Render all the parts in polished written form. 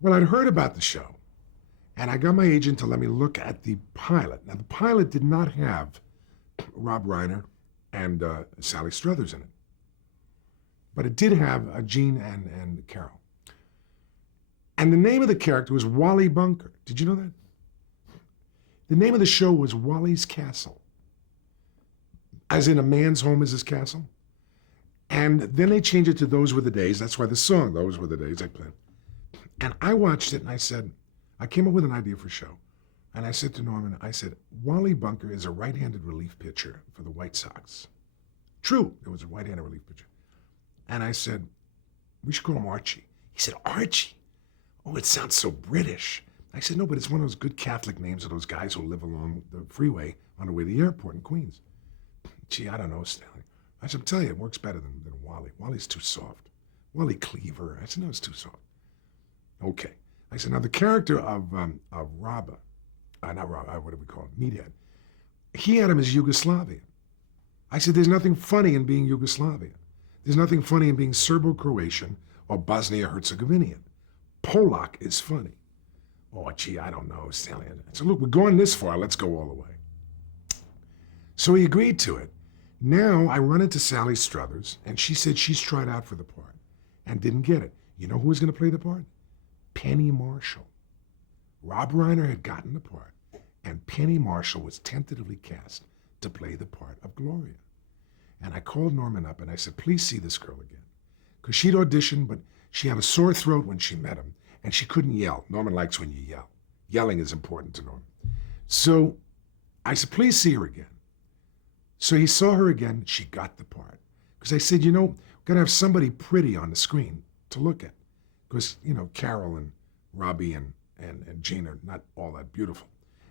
Well, I'd heard about the show, and I got my agent to let me look at the pilot. Now, the pilot did not have Rob Reiner and Sally Struthers in it, but it did have Gene and Carol. And the name of the character was Wally Bunker. Did you know that? The name of the show was Wally's Castle, as in a man's home is his castle. And then they changed it to Those Were the Days. That's why the song, Those Were the Days, I played. And I watched it and I said, I came up with an idea for a show. And I said to Norman, I said, Wally Bunker is a right-handed relief pitcher for the White Sox. True, it was a right-handed relief pitcher. And I said, we should call him Archie. He said, Archie? Oh, it sounds so British. I said, no, but it's one of those good Catholic names of those guys who live along the freeway on the way to the airport in Queens. Gee, I don't know, Stanley. I said, I'm telling you, it works better than Wally. Wally's too soft. Wally Cleaver. I said, no, it's too soft. Okay. I said, now the character of Robba, not Robba, what do we call it? Meathead. He had him as Yugoslavia. I said, there's nothing funny in being Yugoslavia. There's nothing funny in being Serbo-Croatian or Bosnia-Herzegovinian. Polak is funny. Oh, gee, I don't know, Stanley. I said, look, we're going this far. Let's go all the way. So he agreed to it. Now I run into Sally Struthers, and she said she's tried out for the part and didn't get it. You know who was going to play the part? Penny Marshall. Rob Reiner had gotten the part, and Penny Marshall was tentatively cast to play the part of Gloria. And I called Norman up, and I said, please see this girl again. Because she'd auditioned, but she had a sore throat when she met him, and she couldn't yell. Norman likes when you yell. Yelling is important to Norman. So I said, please see her again. So he saw her again. She got the part. Because I said, we've got to have somebody pretty on the screen to look at. Because, Carol and Robbie and Jean are not all that beautiful.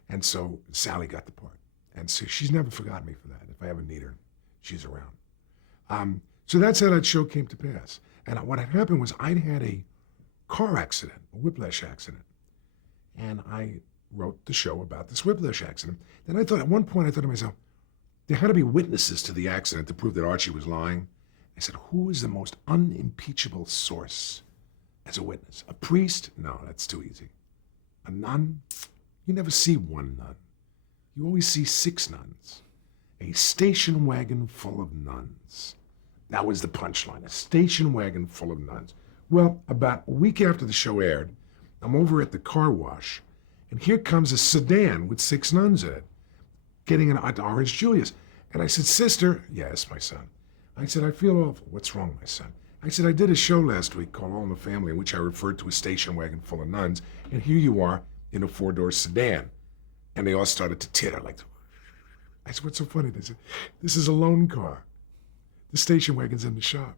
And so Sally got the part. And so she's never forgotten me for that. If I ever need her, she's around. So that's how that show came to pass. And what had happened was I'd had a car accident, a whiplash accident. And I wrote the show about this whiplash accident. Then at one point I thought to myself, there had to be witnesses to the accident to prove that Archie was lying. I said, who is the most unimpeachable source as a witness? A priest? No, that's too easy. A nun? You never see one nun. You always see 6 nuns. A station wagon full of nuns. That was the punchline, a station wagon full of nuns. Well, about a week after the show aired, I'm over at the car wash, and here comes a sedan with 6 nuns in it, getting an Orange Julius. And I said, sister, yes, my son. I said, I feel awful. What's wrong, my son? I said, I did a show last week called All in the Family in which I referred to a station wagon full of nuns, and here you are in a 4-door sedan. And they all started to titter like, I said, what's so funny? They said, this is a loan car. The station wagon's in the shop.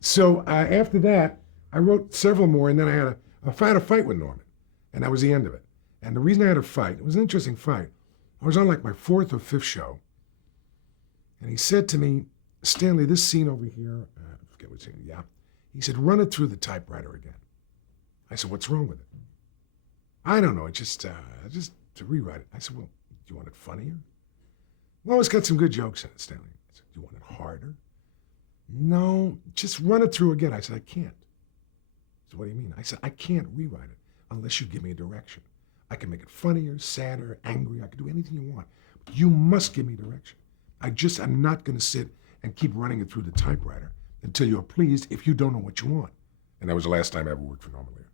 So after that, I wrote several more, and then I had a fight with Norman, and that was the end of it. And the reason I had a fight, it was an interesting fight. I was on like my 4th or 5th show, and he said to me, Stanley, this scene over here, I forget what scene, yeah. He said, run it through the typewriter again. I said, what's wrong with it? I don't know, just to rewrite it. I said, well, do you want it funnier? Well, it's got some good jokes in it, Stanley. I said, do you want it harder? No, just run it through again. I said, I can't. He said, what do you mean? I said, I can't rewrite it unless you give me a direction. I can make it funnier, sadder, angry. I can do anything you want. But you must give me direction. I'm not going to sit and keep running it through the typewriter until you're pleased if you don't know what you want. And that was the last time I ever worked for Norman Lear.